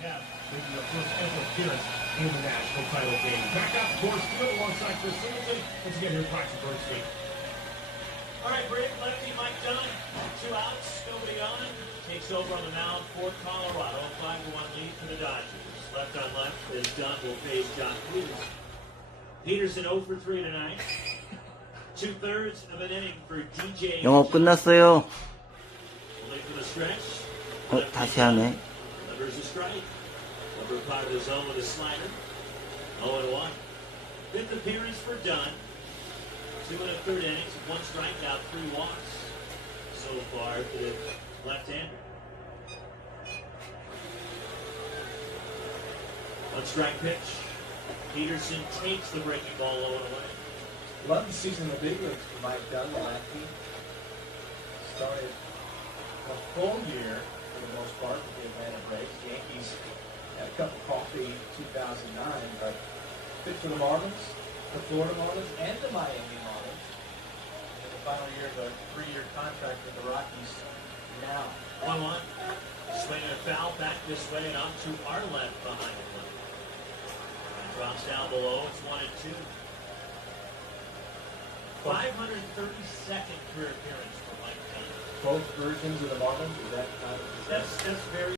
Cavs making their first ever appearance in the national title game. Back out to Coors Field alongside Chris Singleton. Once again, here's Braxton Bernstein. All right, Brady, lefty Mike Dunn, 2 outs, nobody on. Takes over on the mound for Colorado. 5-1 lead for the Dodgers. Left on left as Dunn will face John Cruz. Peterson 0 for 3 tonight. 2/3 of an inning for DJ. 영업 끝났어요. Late for the stretch. 다시 하네. Delivers a strike. Number 5 of the zone with a slider. 0-1. Fifth appearance for Dunn. 2 1/3 innings, 1 strikeout, 3 walks so far for the left-hander. 1 strike pitch. Peterson takes the breaking ball low and away. Love the season in the big leagues for Mike Dunn, the lefty. Started a full year for the most part with the Atlanta Braves. Yankees had a cup of coffee in 2009, but fit for the Marlins, the Florida Marlins, and the Miami Marlins. In the final year of a 3-year contract with the Rockies now. 1-1. Swinging a foul back this way and on to our left behind the plate. Drops down below. It's 1-2. 532nd career appearance for Mike Dunn. Both versions of the Marlins, is that kind of... That's very